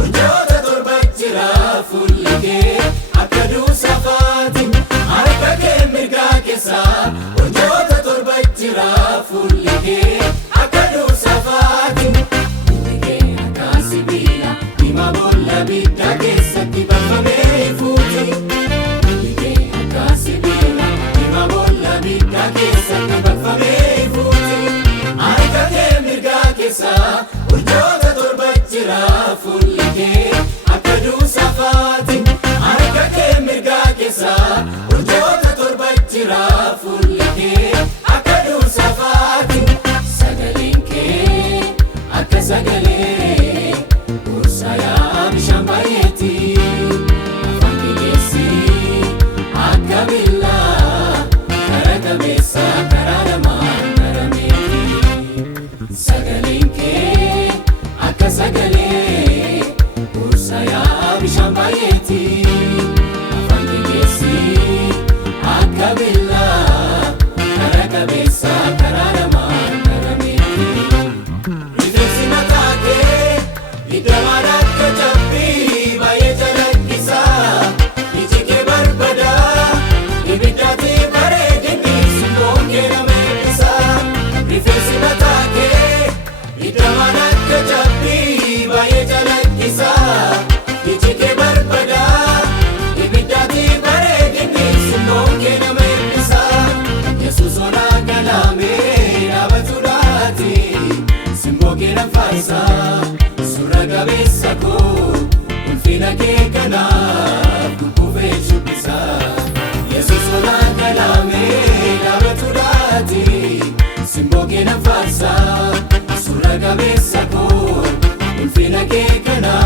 urjoota torba jira fuulli kee akka duusafaati harka kee mirgaa keessa urjoota torba jira fuulli kee akka duusafaati fuulli kee akka sibiila dhima boolla bidda keessatti bafamee fuuti fuulli kee akka sibiila dhima boolla bidda keessatti bafamee fuuti harka kee mirgaa keessa urjoota torba jira fuulli kee akka duusafaati harka kee mirgaa keessa urjoota torba jira fuulli kee akka duusafaati sagaleen kee akka sagalee ursayaa bishaan baay'eeti afaan keessi akka billaa karaa qabeessa karaa lamaan marameeti sagaleen kee akka sagalee ursayaa bishaan baay'eeti afaan keessi akka billaa karaa qabeessa karaa lamaan marameeti rifeensi mataa kee iddoowwan akka cabbii baay'ee jalakkisa iji kee barbada ibiddaatti bareedinni simboon kee nama eebbisa rifeensi mataa kee iddoowwan akka cabbii baay'ee jalakkisa iji kee barbada ibiddaatti bareedinni simboon kee nama eebbisa Yesuus onaa galamee dhaabatuudhaati simboo kee nan faarsa suura qabeessa koo ulfina kee kanaaf gugguufee shubbisa Yesuus onaa galamee dhaabatuudhaati simboo kee nan faarsa suura qabeessa koo ulfina kee kanaaf